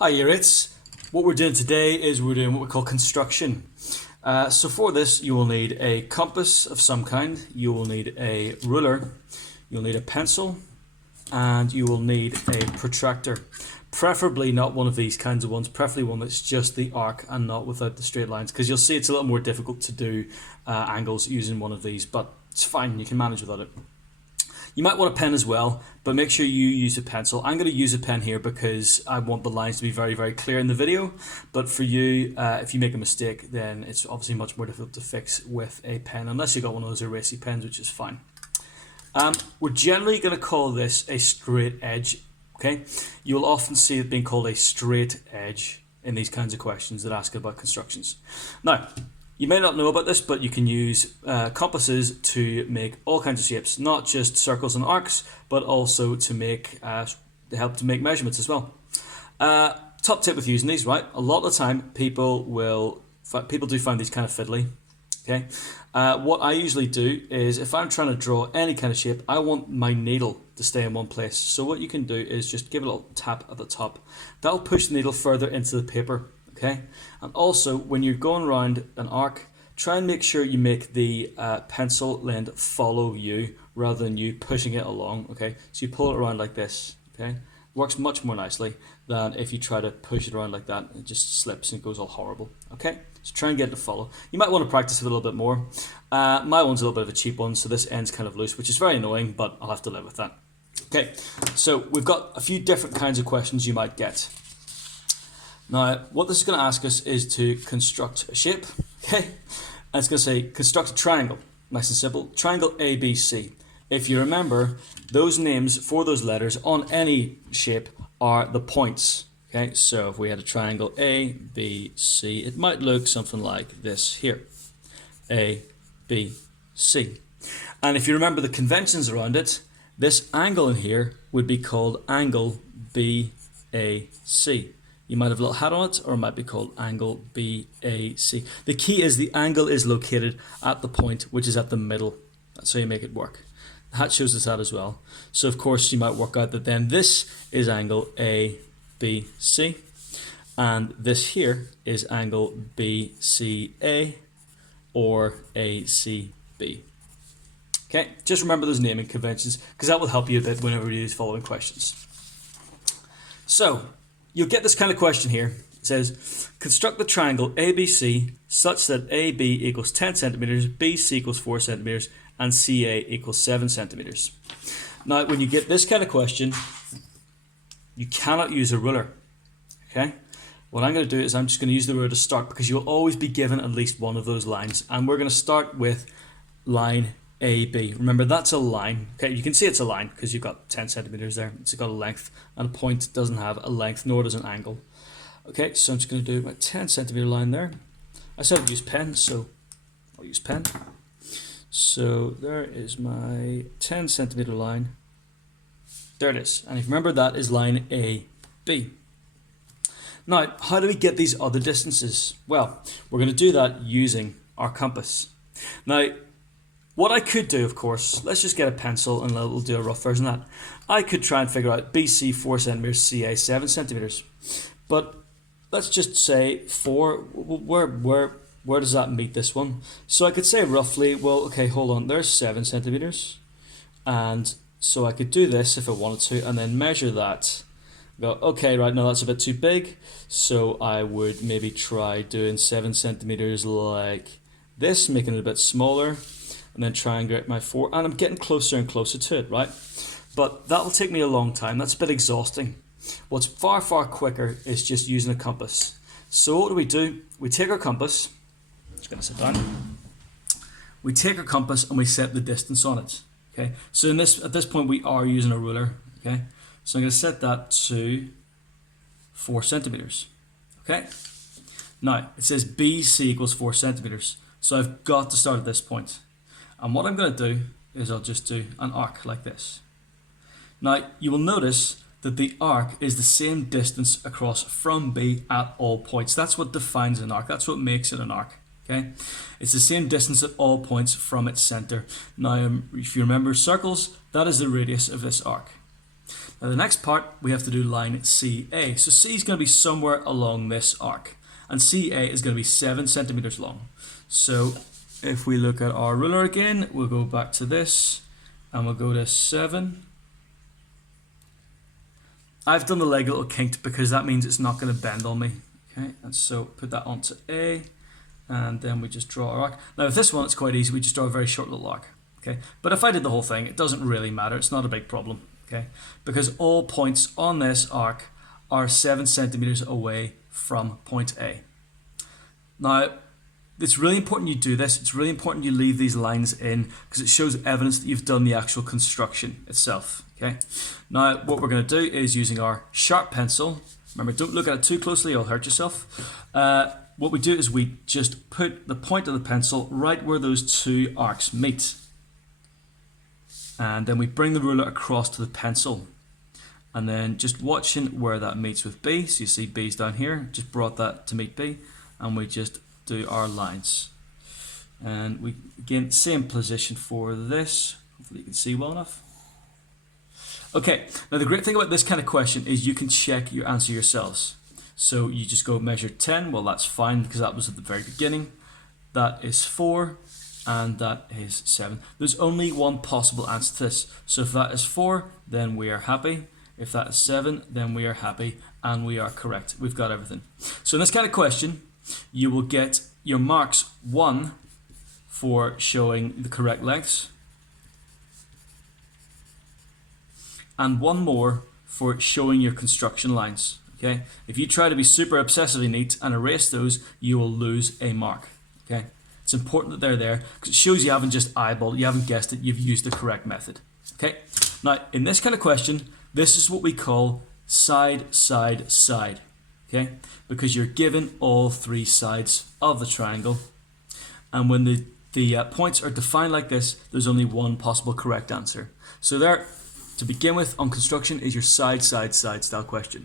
Hi, Yaritz. What we're doing today is we're doing what we call construction. So for this, you will need a compass of some kind, you will need a ruler, you'll need a pencil, and you will need a protractor. Preferably not one of these kinds of ones, preferably one that's just the arc and not without the straight lines, because you'll see it's a little more difficult to do angles using one of these, but it's fine, you can manage without it. You might want a pen as well, but make sure you use a pencil. I'm going to use a pen here because I want the lines to be very, very clear in the video. But for you, if you make a mistake, then it's obviously much more difficult to fix with a pen, unless you've got one of those eraser pens, which is fine. We're generally going to call this a straight edge. Okay, you'll often see it being called a straight edge in these kinds of questions that ask about constructions. Now, you may not know about this, but you can use compasses to make all kinds of shapes, not just circles and arcs, but also to make help to make measurements as well. Top tip with using these, right? A lot of the time, people do find these kind of fiddly. Okay, what I usually do is if I'm trying to draw any kind of shape, I want my needle to stay in one place. So what you can do is just give it a little tap at the top. That'll push the needle further into the paper. Okay, and also when you're going around an arc, try and make sure you make the pencil end follow you rather than you pushing it along. Okay, so you pull it around like this. Okay, works much more nicely than if you try to push it around like that. It just slips and goes all horrible. Okay, so try and get it to follow. You might want to practice a little bit more. My one's a little bit of a cheap one, so this end's kind of loose, which is very annoying, but I'll have to live with that. Okay, so we've got a few different kinds of questions you might get. Now, what this is going to ask us is to construct a shape, okay? And it's going to say, construct a triangle. Nice and simple. Triangle ABC. If you remember, those names for those letters on any shape are the points, okay? So if we had a triangle A, B, C, it might look something like this here. A, B, C. And if you remember the conventions around it, this angle in here would be called angle BAC. You might have a little hat on it, or it might be called angle BAC. The key is the angle is located at the point, which is at the middle. That's how you make it work. The hat shows us that as well. So of course you might work out that then this is angle ABC, and this here is angle BCA or ACB. Okay, just remember those naming conventions because that will help you a bit whenever you use following questions. So, you'll get this kind of question here. It says, construct the triangle ABC such that AB equals 10 centimeters, BC equals 4 centimeters, and CA equals 7 centimeters. Now, when you get this kind of question, you cannot use a ruler. Okay? What I'm going to do is I'm just going to use the ruler to start because you'll always be given at least one of those lines. And we're going to start with line AB. Remember, that's a line. Okay, you can see it's a line because you've got 10 centimeters there. It's got a length, and a point doesn't have a length, nor does an angle. Okay, so I'm just going to do my 10 centimeter line there. I said I'd use pen, so I'll use pen. So there is my 10 centimeter line. There it is. And if you remember, that is line AB. Now, how do we get these other distances? Well, we're going to do that using our compass. Now, what I could do, of course, let's just get a pencil and we'll do a rough version of that. I could try and figure out BC 4 centimeters, CA 7 centimeters. But let's just say 4, where does that meet this one? So I could say roughly, well, okay, hold on, there's 7 centimeters. And so I could do this if I wanted to and then measure that. Go, okay, right, now that's a bit too big. So I would maybe try doing 7 centimeters like this, making it a bit smaller. And then try and get my 4, and I'm getting closer and closer to it, right? But that'll take me a long time. That's a bit exhausting. What's far, far quicker is just using a compass. So what do? We take our compass, just gonna sit down. We take our compass and we set the distance on it, okay? So at this point we are using a ruler, okay? So I'm gonna set that to 4 centimeters, okay? Now, it says BC equals 4 centimeters. So I've got to start at this point. And what I'm going to do is I'll just do an arc like this. Now, you will notice that the arc is the same distance across from B at all points. That's what defines an arc. That's what makes it an arc. Okay? It's the same distance at all points from its center. Now, if you remember circles, that is the radius of this arc. Now the next part, we have to do line CA. So C is going to be somewhere along this arc, and CA is going to be 7 centimeters long. So if we look at our ruler again, we'll go back to this, and we'll go to 7. I've done the leg a little kinked because that means it's not going to bend on me. Okay, and so put that onto A, and then we just draw our arc. Now with this one, it's quite easy. We just draw a very short little arc. Okay, but if I did the whole thing, it doesn't really matter. It's not a big problem. Okay, because all points on this arc are 7 centimeters away from point A. Now, it's really important you do this. It's really important you leave these lines in because it shows evidence that you've done the actual construction itself. Okay. Now, what we're going to do is using our sharp pencil. Remember, don't look at it too closely; you'll hurt yourself. What we do is we just put the point of the pencil right where those two arcs meet. And then we bring the ruler across to the pencil, and then just watching where that meets with B. So you see B's down here, just brought that to meet B, and we just do our lines. And we, again, same position for this. Hopefully you can see well enough. Okay, now the great thing about this kind of question is you can check your answer yourselves. So you just go measure 10, well that's fine because that was at the very beginning. That is 4. And that is 7. There's only one possible answer to this. So if that is 4, then we are happy. If that is 7, then we are happy, and we are correct. We've got everything. So in this kind of question, you will get your marks 1 for showing the correct lengths, and 1 more for showing your construction lines. Okay? If you try to be super obsessively neat and erase those, you will lose a mark. Okay? It's important that they're there because it shows you haven't just eyeballed, you haven't guessed it, you've used the correct method. Okay. Now, in this kind of question, this is what we call side, side, side. Okay, because you're given all 3 sides of the triangle, and when the points are defined like this, there's only one possible correct answer. So there, to begin with, on construction, is your side, side, side style question.